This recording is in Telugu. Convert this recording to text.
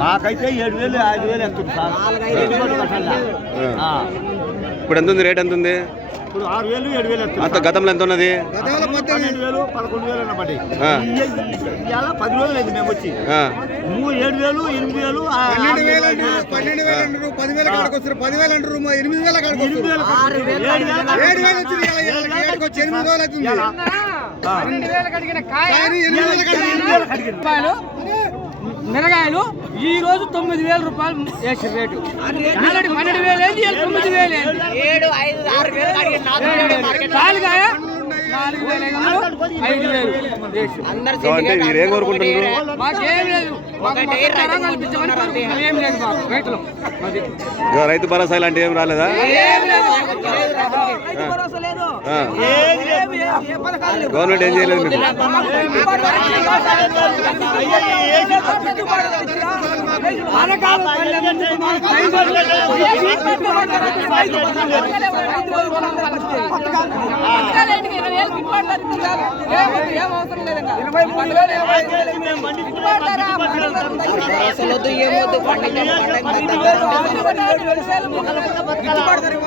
మాకైతే 7,000 5,000 వస్తుంది సార్. ఇప్పుడు ఎంత ఉంది రేట్? ఎంత ఉంది ఇప్పుడు 6,000 7,000 వస్తుంది. అంత గతంలో ఎంత ఉన్నది? 12,000 11,000 అన్నమాట. ఇవాళ 10 రోజులు అయింది మేము వచ్చి. 7,000 8,000 12,000 అంటారు, 10,000 కాడికి వస్తారు, 10,000 అంటారు, 8,000 కాడికి వస్తారు, 7,000 వచ్చింది. 8,000 అవుతుంది. మిరగాయలు ఈ రోజు 9,000 రూపాయలు వేసి రేటు. ఆల్రెడీ 12,000 అయింది, 9,000 అయింది. కాలుగాయ 4,500 5,000 అంటే మీరేం కోరుకుంటున్నారు? మాకేం లేదు, ఏం లేదు మాకు రైతులు. రైతు భరోసా ఇలాంటి ఏం రాలేదా? గవర్నమెంట్ ఏం చేయలేదు మీకు? ఏమవుతుంది